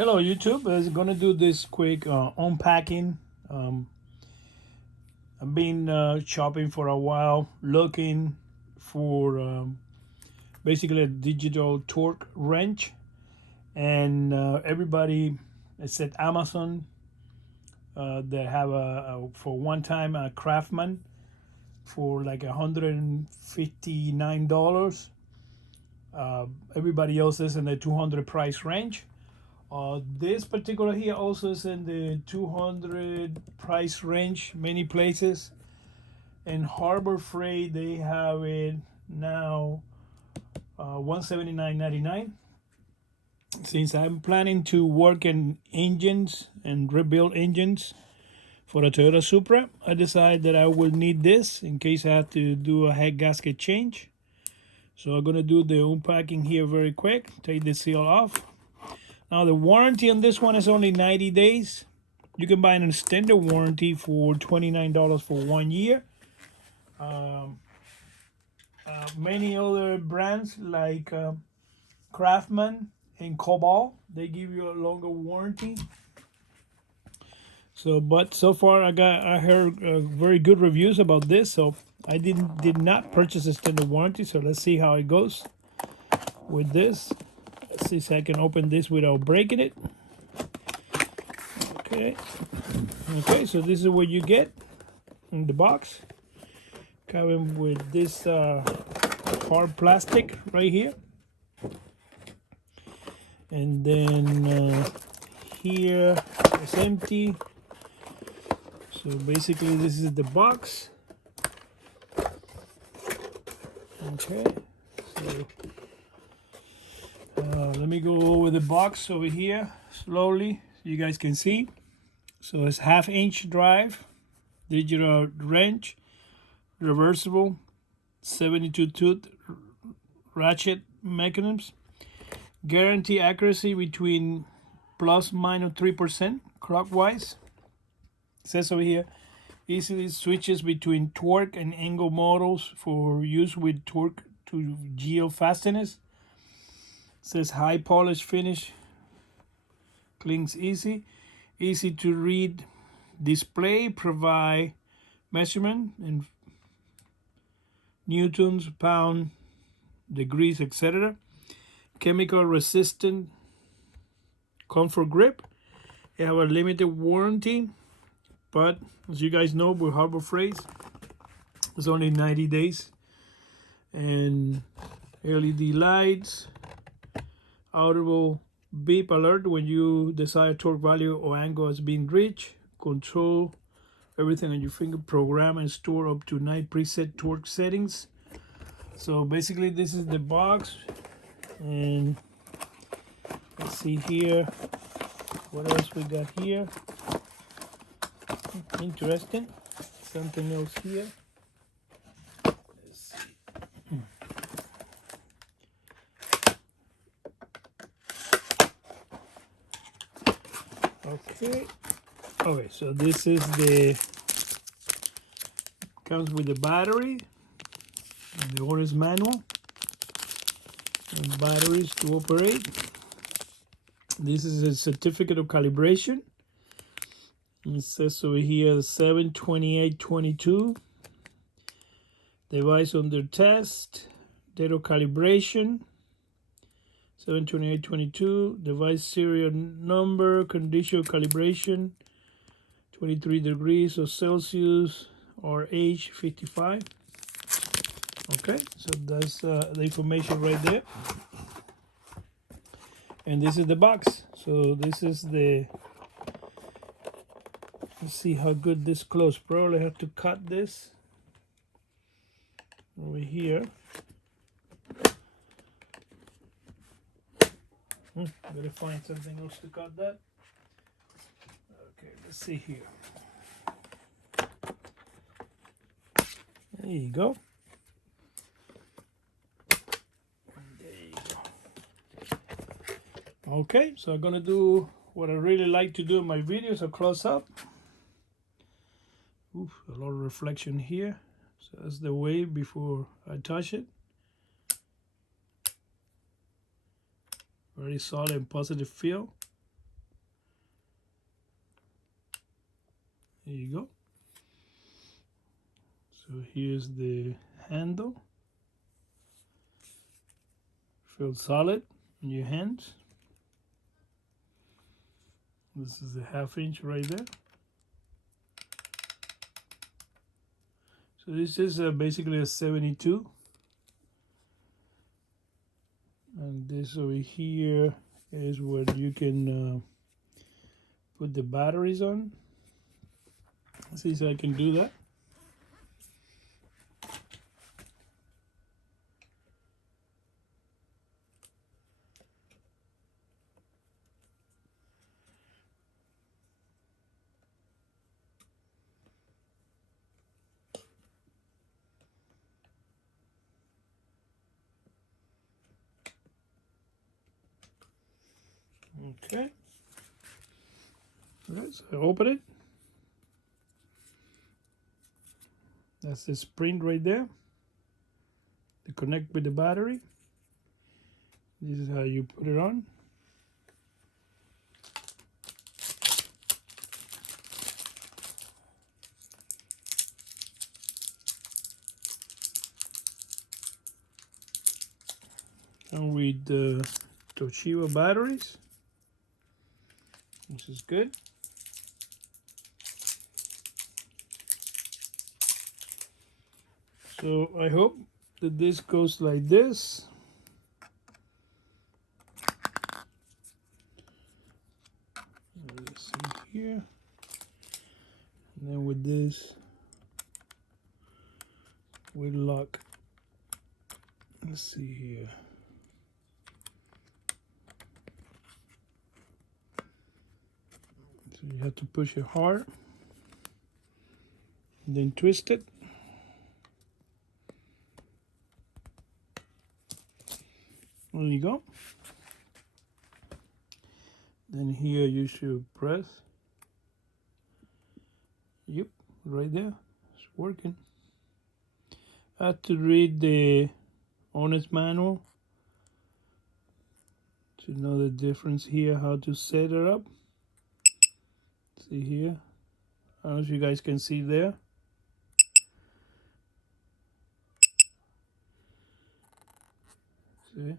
Hello YouTube, I'm gonna do this quick unpacking. Um, I've been shopping for a while, looking for basically a digital torque wrench, and everybody except Amazon, they have for one time a Craftsman for like $159. Everybody else is in the 200 price range. This particular here also is in the 200 price range many places. In Harbor Freight they have it now 179.99. Since I'm planning to work in engines and rebuild engines for a Toyota Supra, I decided that I will need this in case I have to do a head gasket change. So I'm gonna do the unpacking here very quick. Take the seal off. Now the warranty on this one is only 90 days. You can buy an extended warranty for $29 for 1 year. Many other brands like Craftsman and Cobalt, they give you a longer warranty. So, but so far I heard very good reviews about this. So I did not purchase extended warranty. So let's see how it goes with this. Let's see if I can open this without breaking it. Okay. Okay, so this is what you get in the box. Coming with this hard plastic right here. And then here it's empty. So basically this is the box. Okay. So let me go over the box over here slowly so you guys can see. So it's 1/2 inch drive, digital wrench, reversible, 72 tooth ratchet mechanisms, guarantee accuracy between ±3% clockwise. It says over here, easily switches between torque and angle models for use with torque to geo fasteners. It says high polish finish, cleans easy, easy to read display, provide measurement in newtons, pound, degrees, etc. Chemical resistant, comfort grip. They have a limited warranty, but as you guys know, with Harbor Freight, it's only 90 days. And LED lights, audible beep alert when you desired torque value or angle has been reached. Control everything on your finger. Program and store up to 9 preset torque settings. So basically this is the box, and let's see here what else we got here. Interesting. Something else here. Let's see. Okay. Okay, so this is comes with the battery, and the owner's manual, and batteries to operate. This is a certificate of calibration. It says over here 72822. Device under test. Date of calibration 72822. Device serial number. Condition of calibration 23 degrees of Celsius or age 55. Okay, so that's the information right there. And this is the box. So this is the, let's see how good this close. Probably have to cut this over here. Gotta find something else to cut that. Okay, let's see here. There you go. There you go. Okay, so I'm gonna do what I really like to do in my videos, a close up. Oof, a lot of reflection here. So that's the wave before I touch it. Very solid and positive feel. There you go. So here's the handle. Feels solid in your hands. This is a 1/2 inch right there. So this is basically a 72. And this over here is where you can put the batteries on. Let's see if I can do that. Okay. All right, so I open it. That's the spring right there to connect with the battery. This is how you put it on. And with the Toshiba batteries, which is good. So I hope that this goes like this. Let's see here. And then with this, we lock. Let's see here. So you have to push it hard, and then twist it. There you go. Then here you should press. Yep, right there. It's working. I have to read the owner's manual to know the difference here, how to set it up. See here. I don't know if you guys can see there. See?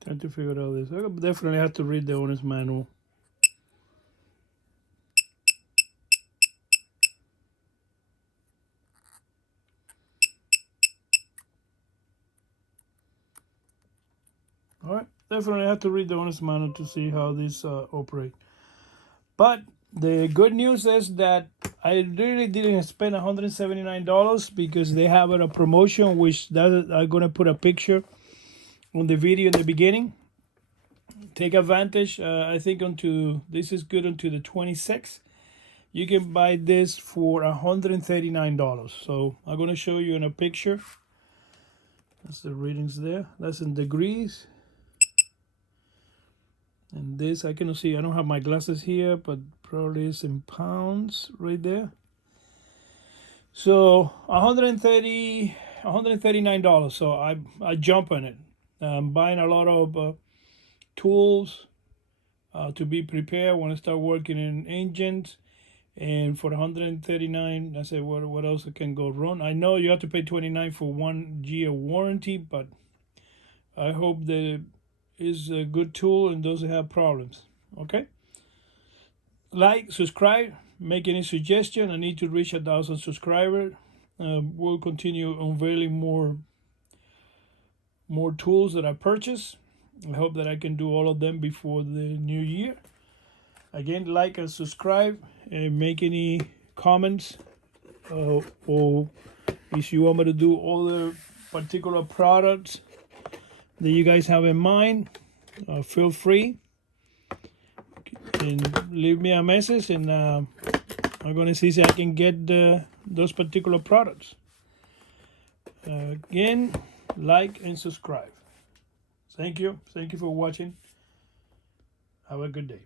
Trying to figure out this. I definitely have to read the owner's manual. All right, definitely have to read the owner's manual to see how this operates. But the good news is that I really didn't spend $179 because they have a promotion, which I'm gonna put a picture on the video in the beginning. Take advantage. I think this is good until the 26th. You can buy this for $139. So I'm gonna show you in a picture. That's the readings there. That's in degrees. And this I cannot see. I don't have my glasses here, but probably is in pounds right there. So $139. So I jump on it. I'm buying a lot of tools to be prepared when I start working in engines. And for $139, I said, what else can go wrong? I know you have to pay $29 for 1 year warranty, but I hope that is a good tool and doesn't have problems. Okay, like, subscribe, make any suggestion. I need to reach 1,000 subscribers. We'll continue unveiling more tools that I purchase. I hope that I can do all of them before the new year. Again, like and subscribe, and make any comments, or if you want me to do other particular products that you guys have in mind, feel free and leave me a message, and I'm gonna see if I can get those particular products. Again, like and subscribe. Thank you for watching. Have a good day.